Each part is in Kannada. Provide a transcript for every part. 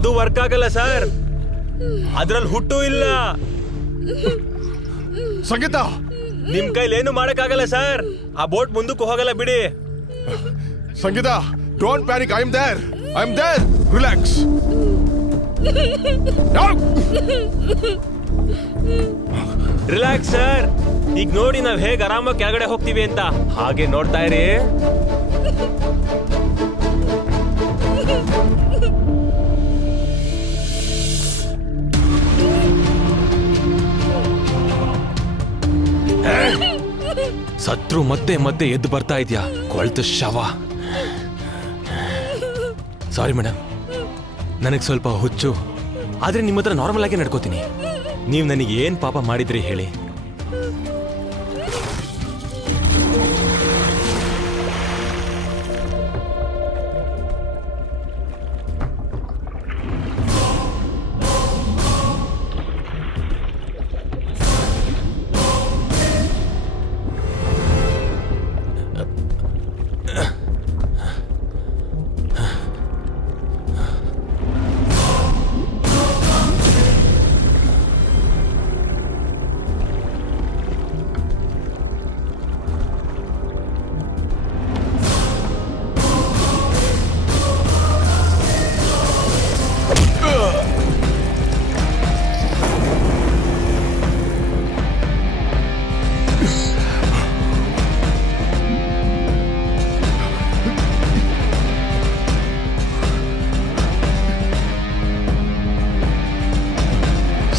ಅದು ವರ್ಕ್ ಆಗಲ್ಲ ಸರ್, ಅದ್ರಲ್ಲಿ ಹುಟ್ಟು ಇಲ್ಲ. ಸಂಗೀತ, ನಿಮ್ ಕೈಲೇನು ಮಾಡಕ್ಕಾಗಲ್ಲ ಸರ್, ಆ ಬೋಟ್ ಮುಂದಕ್ಕೂ ಹೋಗಲ್ಲ ಬಿಡಿ. Sangeetha, don't panic, I am there, relax. Relax sir, ಈಗ ನೋಡಿ ನಾವ್ ಹೇಗ್ ಆರಾಮಾಗಿ ಕೆಳಗಡೆ ಹೋಗ್ತೀವಿ ಅಂತ, ಹಾಗೆ ನೋಡ್ತಾ ಇರಿ. ಸತ್ರು ಮತ್ತೆ ಮತ್ತೆ ಎದ್ದು ಬರ್ತಾ ಇದ್ಯಾ, ಕೊಳ್ತು ಶವ. ಸಾರಿ ಮೇಡಮ್, ನನಗೆ ಸ್ವಲ್ಪ ಹುಚ್ಚು, ಆದ್ರೆ ನಿಮ್ಮ ಹತ್ರ ನಾರ್ಮಲ್ ಆಗಿ ನಡ್ಕೋತೀನಿ. ನೀವು ನನಗೆ ಏನ್ ಪಾಪ ಮಾಡಿದ್ರಿ ಹೇಳಿ?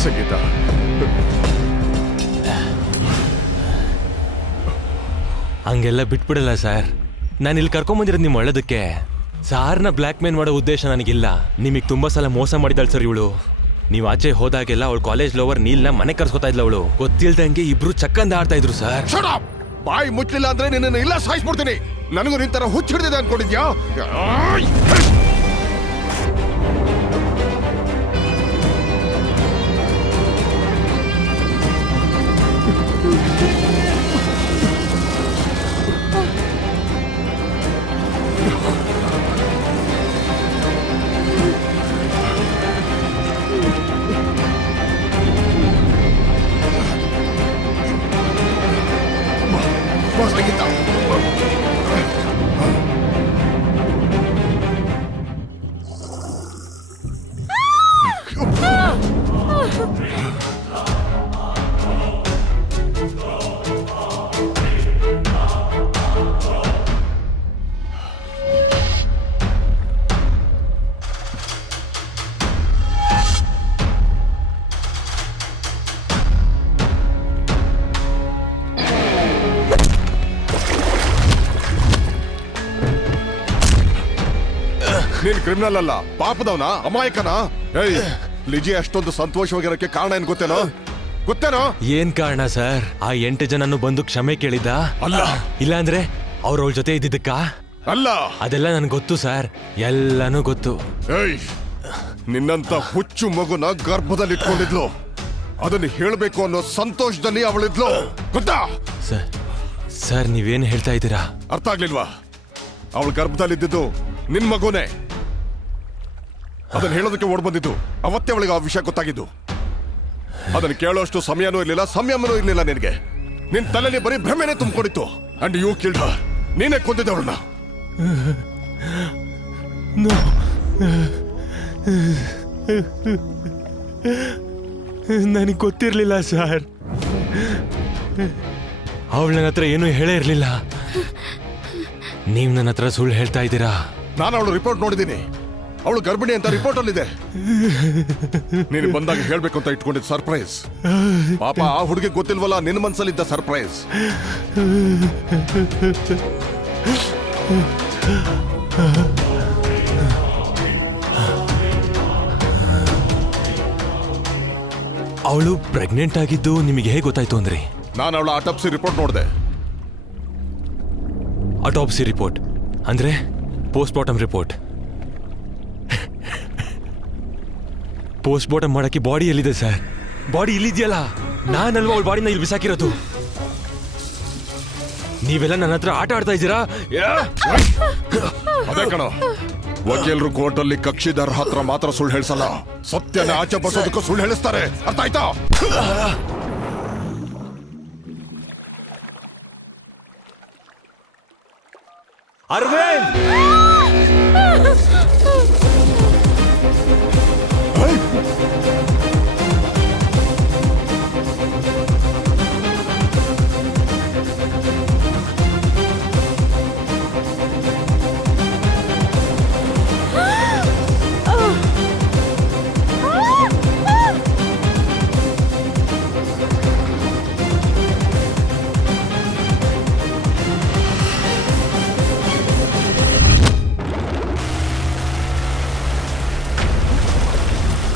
ಸಂಗೀತ, ಹಂಗೆಲ್ಲ ಬಿಟ್ಬಿಡಲ್ಲ ಸರ್. ನಾನು ಇಲ್ಲಿ ಕರ್ಕೊಂಬಂದಿರೋದು ನಿಮ್ಮ ಒಳ್ಳೇದಕ್ಕೆ. ಸಾರ್ನ ಬ್ಲ್ಯಾಕ್ ಮೇಲ್ ಮಾಡೋ ಉದ್ದೇಶ ನನಗಿಲ್ಲ. ನಿಮಗೆ ತುಂಬಾ ಸಲ ಮೋಸ ಮಾಡಿದಾಳೆ ಸರ್ ಇವಳು. ನೀವು ಆಚೆ ಹೋದಾಗೆಲ್ಲ ಅವಳು ಕಾಲೇಜ್ ಲವರ್ ನೀಲ್ನ ಮನೆ ಕರ್ಸ್ಕೊತಾ ಇದ್ಲ. ಅವಳು ಗೊತ್ತಿಲ್ದಂಗೆ ಇಬ್ರು ಚಕ್ಕಂದ ಆಡ್ತಾ ಇದ್ರು ಸರ್. ಬಾಯಿ ಮುಚ್ಚಲಿಲ್ಲ ಅಂದ್ರೆ ನಿನ್ನನ್ನು ಇಲ್ಲ ಸಾಯಿಸ್ಬಿಡ್ತೀನಿ. ನನಗೂ ನಿನ್ ತರ ಹುಚ್ಚ ಹಿಡಿದಿದೆ ಅನ್ಕೊಂಡಿದ್ಯಾ? ಸಂಗೀತ, ನೀನ್ ಕ್ರಿಮಿನಲ್ ಅಲ್ಲ, ಪಾಪದವನ, ಅಮಾಯಕನ. ಏಯ್, ಲಿಜಿ ಅಷ್ಟೊಂದು ಸಂತೋಷವಾಗಿರೋಕೆ ಕಾರಣ ಏನ್ ಗೊತ್ತೇನೋ? ಏನ್ ಕಾರಣ ಸರ್? ಆ 8 ಜನನು ಬಂದು ಕ್ಷಮೆ ಕೇಳಿದ್ದ? ಅಲ್ಲ. ಇಲ್ಲಾಂದ್ರೆ ಅವ್ರ ಜೊತೆ ಇದ್ದಿದ್ದಕ್ಕ? ಅಲ್ಲ. ಅದೆಲ್ಲ ನನ್ಗೆ ಗೊತ್ತು ಸರ್, ಎಲ್ಲಾನು ಗೊತ್ತು. ಏಯ್, ನಿನ್ನಂತ ಹುಚ್ಚು ಮಗುನ ಗರ್ಭದಲ್ಲಿ ಇಟ್ಕೊಂಡಿದ್ಲು. ಅದನ್ನ ಹೇಳ್ಬೇಕು ಅನ್ನೋ ಸಂತೋಷದಲ್ಲಿ ಅವಳಿದ್ಲು, ಗೊತ್ತಾ? ಸರ್ ನೀವೇನ್ ಹೇಳ್ತಾ ಇದ್ದೀರಾ? ಅರ್ಥ ಆಗ್ಲಿಲ್ವಾ? ಅವಳ ಗರ್ಭದಲ್ಲಿ ಇದ್ದಿದ್ದು ನಿನ್ ಮಗುನೇ. ಅದನ್ನ ಹೇಳೋದಕ್ಕೆ ಓಡ್ ಬಂದಿದ್ದು. ಅವತ್ತೇ ಅವಳಿಗೆ ಆ ವಿಷಯ ಗೊತ್ತಾಗಿದ್ದು. ಅದನ್ನ ಕೇಳೋಷ್ಟು ಸಮಯನೂ ಇರ್ಲಿಲ್ಲ, ಸಂಯಮನೂ ಇರ್ಲಿಲ್ಲ ನಿನಗೆ. ನಿನ್ ತಲೆಯಲ್ಲಿ ಬರೀ ಭ್ರಮೆನೇ ತುಂಬಿಕೊಂಡಿತ್ತು. ಅಂಡ್ ಯು ಕಿಲ್ಡ್ ಹರ್. ನೀನೇ ಕೊಂದಿದ್ದ ಅವಳನ್ನ. ನನಗೆ ಗೊತ್ತಿರ್ಲಿಲ್ಲ ಸರ್. ಅವಳು ನನ್ನ ಹತ್ರ ಏನೂ ಹೇಳೇ ಇರ್ಲಿಲ್ಲ. ನೀವು ನನ್ನ ಹತ್ರ ಸುಳ್ಳು ಹೇಳ್ತಾ ಇದ್ದೀರಾ? ನಾನು ಅವಳು ರಿಪೋರ್ಟ್ ನೋಡಿದ್ದೀನಿ. ಅವಳು ಗರ್ಭಿಣಿ ಅಂತ ರಿಪೋರ್ಟ್ ಅಲ್ಲಿದೆ. ನೀನು ಬಂದಾಗ ಹೇಳ್ಬೇಕು ಅಂತ ಇಟ್ಕೊಂಡಿದ್ದ ಸರ್ಪ್ರೈಸ್. ಪಾಪ ಆ ಹುಡುಗಿ ಗೊತ್ತಿಲ್ವಲ್ಲ ನಿನ್ನ ಮನ್ಸಲ್ಲಿದ್ದ ಸರ್ಪ್ರೈಸ್. ಅವಳು ಪ್ರೆಗ್ನೆಂಟ್ ಆಗಿದ್ದು ನಿಮಗೆ ಹೇಗೆ ಗೊತ್ತಾಯ್ತು ಅಂದ್ರಿ? ನಾನು ಅವಳ ಆಟೋಪ್ಸಿ ರಿಪೋರ್ಟ್ ನೋಡಿದೆ. ಆಟೋಪ್ಸಿ ರಿಪೋರ್ಟ್ ಅಂದ್ರೆ post mortem report. Post mortem ಮಾಡಕ್ಕೆ ಬಾಡಿ ಎಲ್ಲಿದೆ ಸರ್? ಬಾಡಿ ಇಲ್ಲಿದೆಯಲ್ಲ, ನಾನಲ್ವಾ ಅವಳ ಬಾಡಿನ ಇಲ್ಲಿ ಬಿಸಾಕಿರೋದು. ನೀವೆಲ್ಲ ನನ್ನ ಹತ್ರ ಆಟ ಆಡ್ತಾ ಇದ್ದೀರಾ? ಅದೇ ಕಣೋ, ವಕೀಲರು ಕೋರ್ಟಲ್ಲಿ ಕಕ್ಷಿದಾರ ಹತ್ರ ಮಾತ್ರ ಸುಳ್ಳು ಹೇಳ್ಸಲ್ಲ, ಸತ್ಯನ ಆಚೆ ಬರ್ಸೋದಕ್ಕೂ ಸುಳ್ಳು ಹೇಳಿಸ್ತಾರೆ. ಅರ್ಥ ಆಯ್ತಾ? ಅರವಿಂದ್,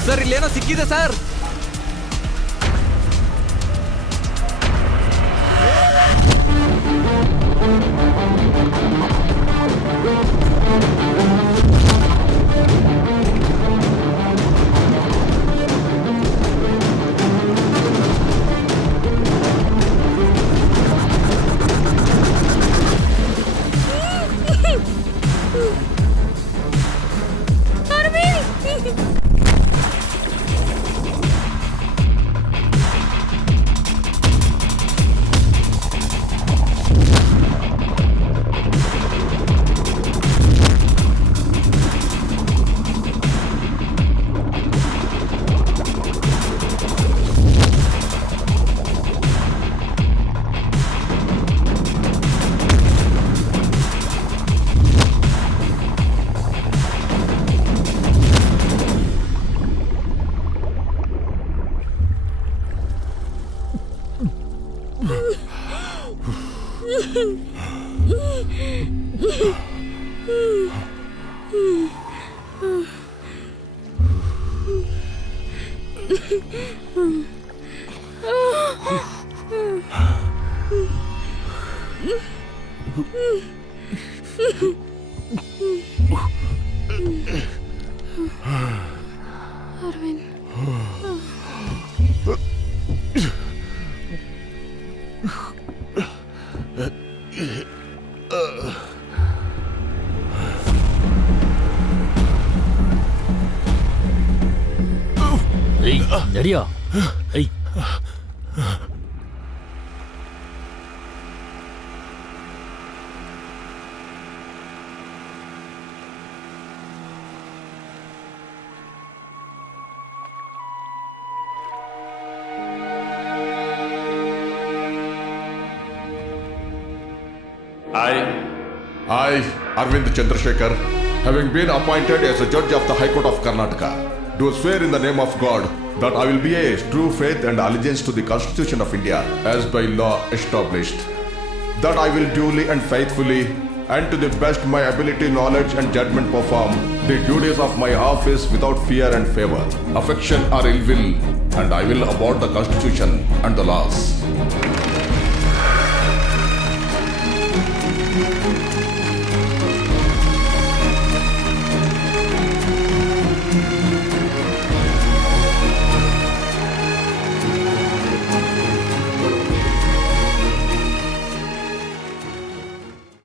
ಸರ್ ಇಲ್ಲೇನೋ ಸಿಕ್ಕಿದೆ ಸರ್. ನಡಿಯೋ. I, Arvind Chandrasekhar, having been appointed as a judge of the High Court of Karnataka, do swear in the name of God that I will be a true faith and allegiance to the Constitution of India as by law established, that I will duly and faithfully and to the best my ability, knowledge and judgment perform the duties of my office without fear and favor, affection or ill will, and I will uphold the Constitution and the laws.